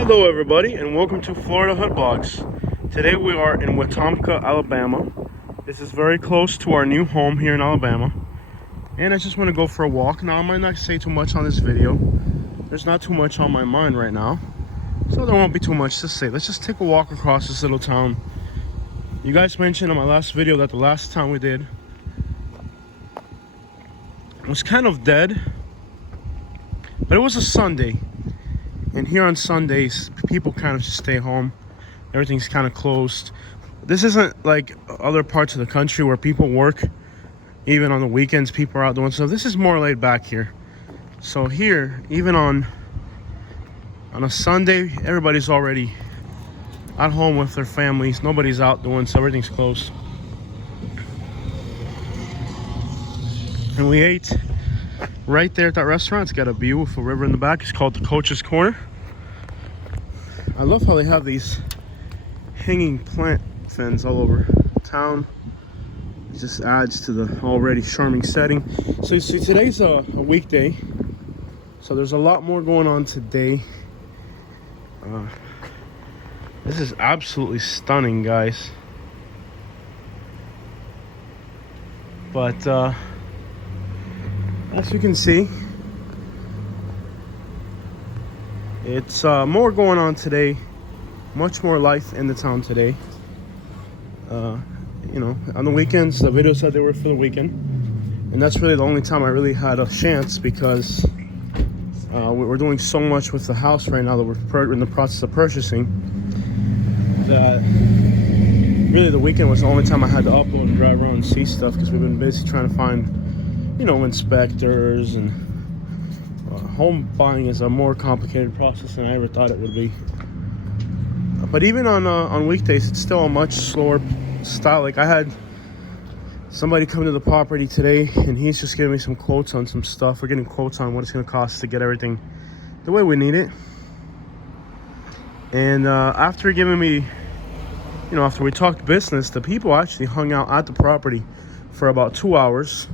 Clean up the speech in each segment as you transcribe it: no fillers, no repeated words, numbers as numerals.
Hello everybody and welcome to Florida Hut Blogs. Today we are in Wetumpka, Alabama. This is very close to our new home here in Alabama. And I just want to go for a walk. Now I might not say too much on this video. There's not too much on my mind right now. So there won't be too much to say. Let's just take a walk across this little town. You guys mentioned on my last video that the last town we did was kind of dead. But it was a Sunday. And here on Sundays, people kind of just stay home. Everything's kind of closed. This isn't like other parts of the country where people work. Even on the weekends, people are out doing stuff. This is more laid back here. So here, even on a Sunday, everybody's already at home with their families. Nobody's out doing so everything's closed. And we ate right there at that restaurant. It's got a beautiful river in the back. It's called the Coach's Corner. I love how they have these hanging plant fins all over town. It just adds to the already charming setting. So you see, today's a weekday, so there's a lot more going on today. This is absolutely stunning, guys. But as you can see, it's more going on today. Much more life in the town today. You know, on the weekends, the video said they were for the weekend. And that's really the only time I really had a chance because we're doing so much with the house right now that we're in the process of purchasing, that really the weekend was the only time I had to upload and drive around and see stuff, because we've been busy trying to find, you know, inspectors, and home buying is a more complicated process than I ever thought it would be. But even on weekdays, it's still a much slower style. Like I had somebody come to the property today, and he's just giving me some quotes on some stuff. We're getting quotes on what it's going to cost to get everything the way we need it. And after giving me, you know, after we talked business, the people actually hung out at the property for about 2 hours.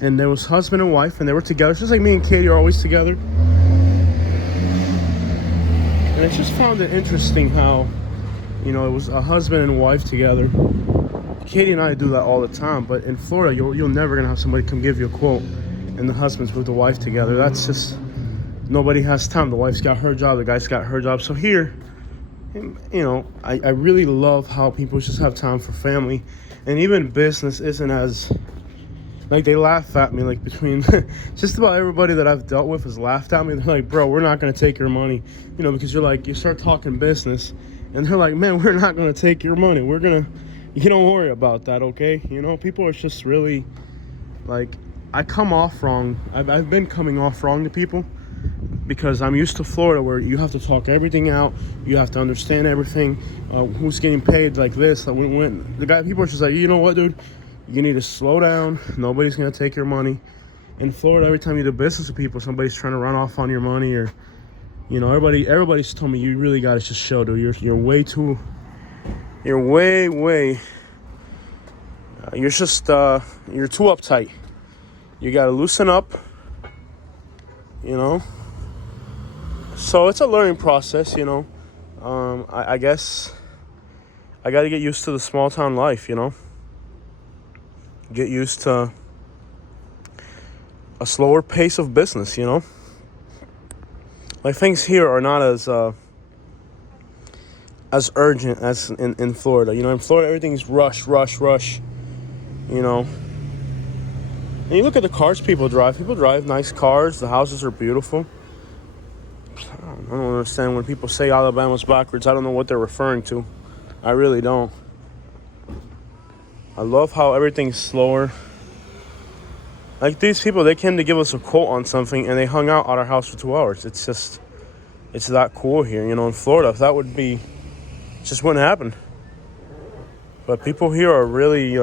And there was husband and wife, and they were together, just like me and Katie are always together. And I just found it interesting how, you know, it was a husband and wife together. Katie and I do that all the time, but in Florida, you're never gonna have somebody come give you a quote and the husband's with the wife together. That's just, nobody has time. The wife's got her job, the guy's got her job. So here, you know, I really love how people just have time for family, and even business isn't as, like, they laugh at me, like, between just about everybody that I've dealt with has laughed at me. They're like, bro, we're not going to take your money, you know, because you're like, you start talking business, and they're like, man, we're not going to take your money. We're going to, you don't worry about that, okay? You know, people are just really, like, I come off wrong. I've been coming off wrong to people because I'm used to Florida, where you have to talk everything out. You have to understand everything. Who's getting paid like this. Like when the guy, people are just like, you know what, dude? You need to slow down. Nobody's going to take your money. In Florida, every time you do business with people, somebody's trying to run off on your money, or, you know, everybody's told me, you really got to just show, dude. You're way too, you're just, you're too uptight. You got to loosen up, you know. So it's a learning process, you know. I guess I got to get used to the small town life, you know. Get used to a slower pace of business, you know. Like, things here are not as urgent as in Florida. You know, in Florida, everything's rush, you know. And you look at the cars people drive. People drive nice cars. The houses are beautiful. I don't understand when people say Alabama's backwards. I don't know what they're referring to. I really don't. I love how everything's slower. Like, these people, they came to give us a quote on something, and they hung out at our house for 2 hours. It's just, it's that cool here. You know, in Florida, if that would be, it just wouldn't happen. But people here are really,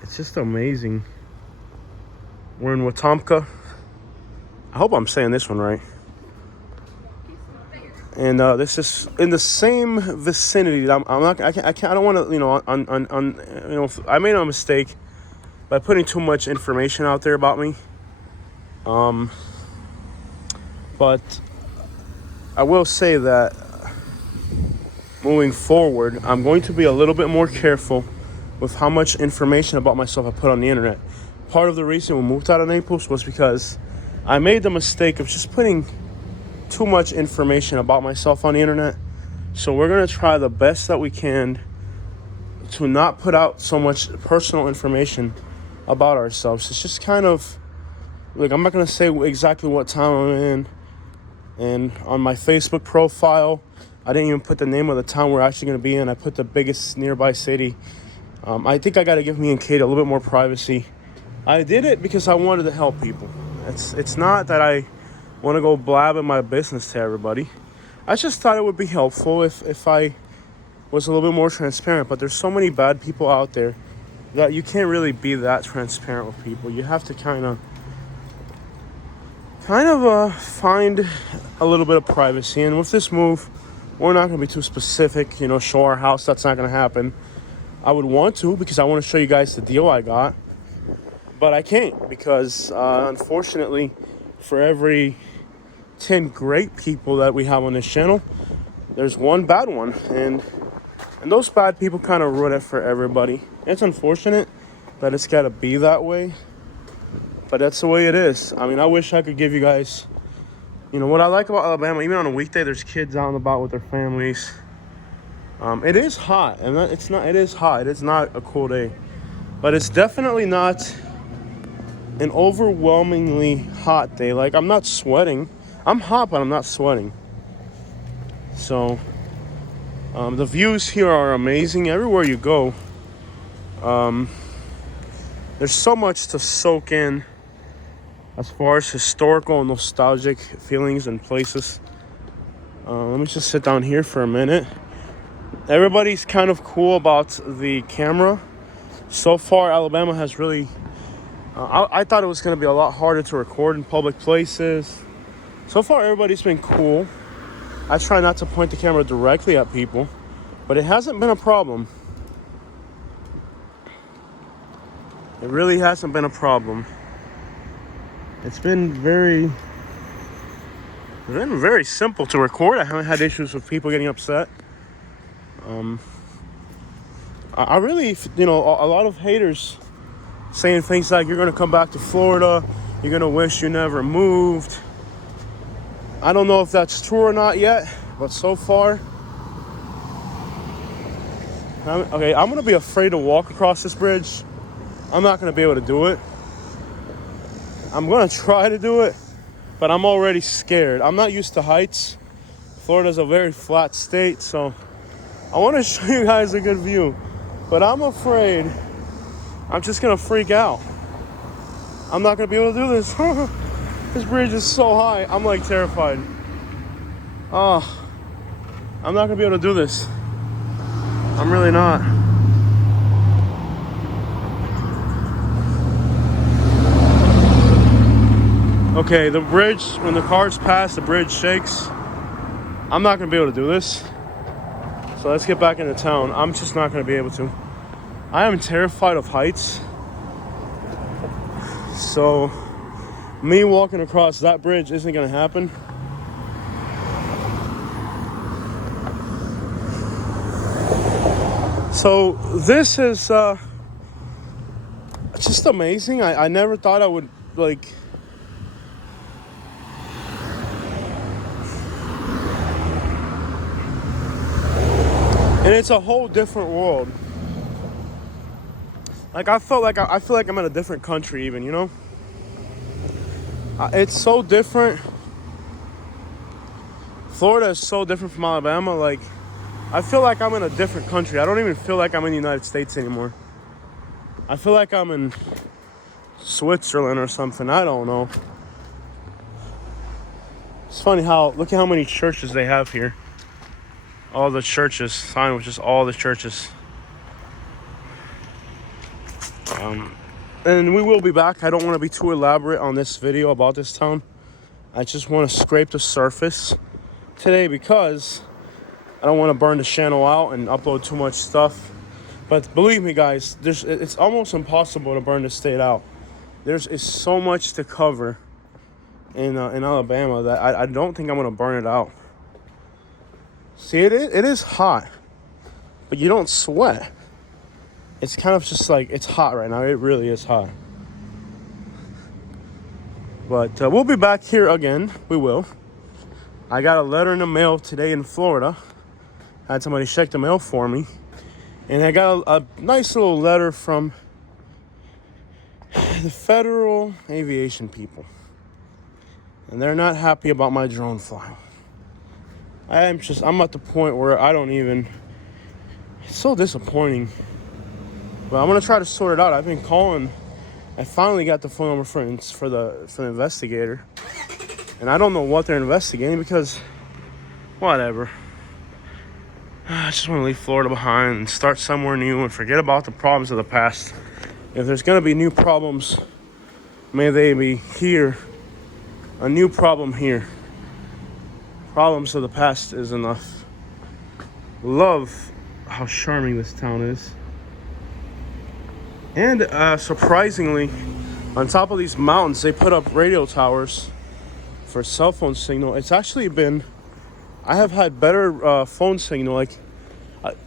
it's just amazing. We're in Wetumpka. I hope I'm saying this one right. And this is in the same vicinity. I don't want to, you know, you know, I made a mistake by putting too much information out there about me. But I will say that moving forward, I'm going to be a little bit more careful with how much information about myself I put on the internet. Part of the reason we moved out of Naples was because I made the mistake of just putting too much information about myself on the internet. So we're going to try the best that we can to not put out so much personal information about ourselves. It's just kind of like, I'm not going to say exactly what town I'm in. And on my Facebook profile, I didn't even put the name of the town we're actually going to be in. I put the biggest nearby city. I think I got to give me and Kate a little bit more privacy. I did it because I wanted to help people. It's not that I want to go blabbing my business to everybody. I just thought it would be helpful if I was a little bit more transparent. But there's so many bad people out there that you can't really be that transparent with people. You have to kind of find a little bit of privacy. And with this move, we're not going to be too specific, show our house. That's not going to happen. I would want to, because I want to show you guys the deal I got, but I can't, because unfortunately, for every 10 great people that we have on this channel, there's one bad one, and those bad people kind of ruin it for everybody. It's unfortunate that it's got to be that way, but that's the way it is. I mean, I wish I could give you guys, what I like about Alabama. Even on a weekday, there's kids out and about with their families. It is hot, and it is hot. It's not a cool day, but it's definitely not an overwhelmingly hot day. Like, I'm not sweating. I'm hot, but I'm not sweating. So, the views here are amazing. Everywhere you go, there's so much to soak in as far as historical and nostalgic feelings and places. Let me just sit down here for a minute. Everybody's kind of cool about the camera. So far, Alabama has really... I thought it was going to be a lot harder to record in public places. So far, everybody's been cool. I try not to point the camera directly at people, but it hasn't been a problem. It really hasn't been a problem. It's been very simple to record. I haven't had issues with people getting upset. I really, a lot of haters saying things like, you're going to come back to Florida, you're going to wish you never moved. I don't know if that's true or not yet, but so far, I'm going to be afraid to walk across this bridge. I'm not going to be able to do it. I'm going to try to do it, but I'm already scared. I'm not used to heights. Florida's a very flat state, so I want to show you guys a good view, but I'm afraid I'm just going to freak out. I'm not going to be able to do this. This bridge is so high. I'm like terrified. I'm not going to be able to do this. I'm really not. Okay, the bridge, when the cars pass, the bridge shakes. I'm not going to be able to do this. So let's get back into town. I'm just not going to be able to. I am terrified of heights. So me walking across that bridge isn't going to happen. So this is just amazing. I never thought I would, and it's a whole different world. Like, I feel like I'm in a different country even, It's so different. Florida is so different from Alabama. Like, I feel like I'm in a different country. I don't even feel like I'm in the United States anymore. I feel like I'm in Switzerland or something. I don't know. It's funny look at how many churches they have here. All the churches, sign with just all the churches. And we will be back. I don't want to be too elaborate on this video about this town. I just want to scrape the surface today because I don't want to burn the channel out and upload too much stuff. But believe me, guys, it's almost impossible to burn the state out. There's so much to cover in Alabama that I don't think I'm going to burn it out. See, it is hot, but you don't sweat. It's kind of just like, it's hot right now. It really is hot. But we'll be back here again. We will. I got a letter in the mail today in Florida. I had somebody check the mail for me. And I got a nice little letter from the Federal Aviation people. And they're not happy about my drone flying. I'm at the point where I don't even, it's so disappointing. But I'm gonna try to sort it out. I've been calling. I finally got the phone number for the investigator. And I don't know what they're investigating because, whatever. I just want to leave Florida behind and start somewhere new and forget about the problems of the past. If there's going to be new problems, may they be here. A new problem here. Problems of the past is enough. Love how charming this town is. And surprisingly, on top of these mountains, they put up radio towers for cell phone signal. It's actually been, I have had better phone signal. Like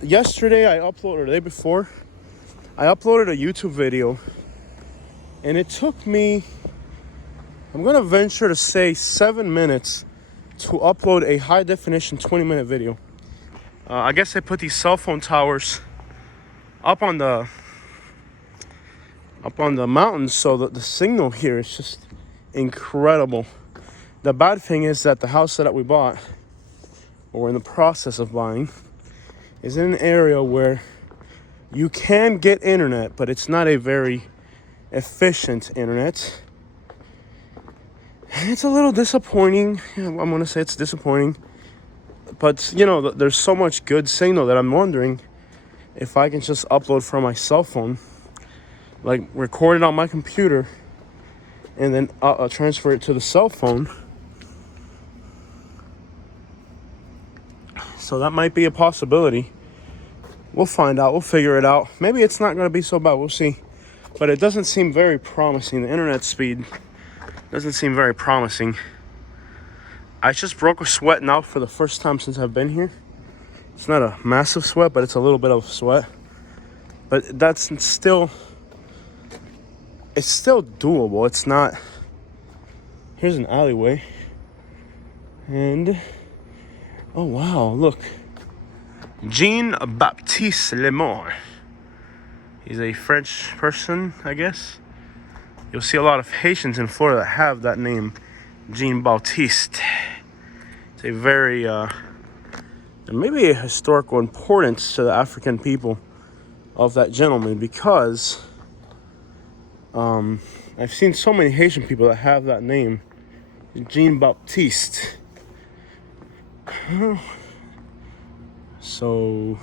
yesterday I uploaded, or the day before, I uploaded a YouTube video, and it took me, I'm gonna venture to say 7 minutes to upload a high definition 20-minute video. I guess they put these cell phone towers up on the mountains, so that the signal here is just incredible. The bad thing is that the house that we bought, or we're in the process of buying, is in an area where you can get internet, but it's not a very efficient internet. And it's a little disappointing. I'm going to say it's disappointing. But, you know, there's so much good signal that I'm wondering if I can just upload from my cell phone, like record it on my computer, and then transfer it to the cell phone. So that might be a possibility. We'll find out. We'll figure it out. Maybe it's not going to be so bad. We'll see. But it doesn't seem very promising. The internet speed doesn't seem very promising. I just broke a sweat now for the first time since I've been here. It's not a massive sweat, but it's a little bit of sweat. But that's still, it's still doable. It's not, here's an alleyway. And, oh wow, look. JeanBaptiste Lemort. He's a French person, I guess. You'll see a lot of Haitians in Florida that have that name, JeanBaptiste. It's a very, maybe a historical importance to the African people of that gentleman, because I've seen so many Haitian people that have that name, JeanBaptiste. So,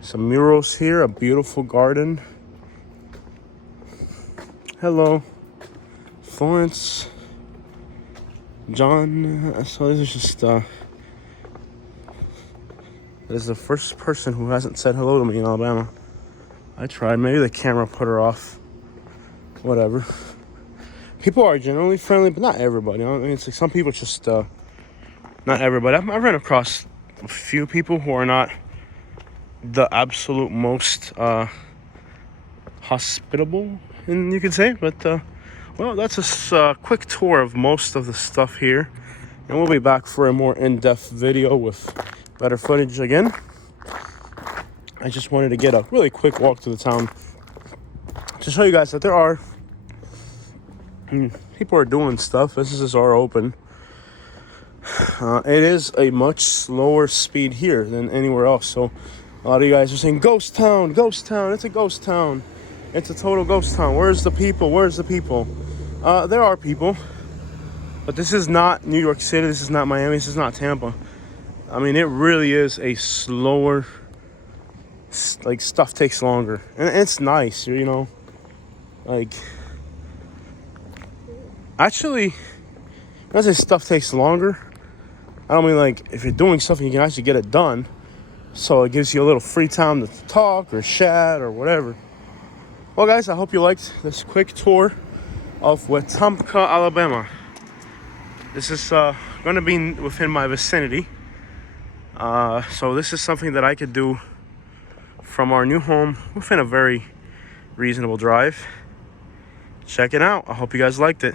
some murals here, a beautiful garden. Hello, Florence, John. So this is just, this is the first person who hasn't said hello to me in Alabama. I tried, maybe the camera put her off. Whatever. People are generally friendly, but not everybody. I mean, it's like some people just, not everybody. I've run across a few people who are not the absolute most hospitable, and you could say. But well, that's a quick tour of most of the stuff here, and we'll be back for a more in-depth video with better footage again. I just wanted to get a really quick walk to the town to show you guys that there are people are doing stuff. Businesses are open. It is a much slower speed here than anywhere else. So a lot of you guys are saying, ghost town, ghost town. It's a ghost town. It's a total ghost town. Where's the people? Where's the people? There are people. But this is not New York City. This is not Miami. This is not Tampa. I mean, it really is a slower, like, stuff takes longer. And it's nice, you know. Like, actually, when I say stuff takes longer, I don't mean like if you're doing something, you can actually get it done. So it gives you a little free time to talk or chat or whatever. Well, guys, I hope you liked this quick tour of Wetumpka, Alabama. This is going to be within my vicinity. So this is something that I could do from our new home within a very reasonable drive. Check it out. I hope you guys liked it.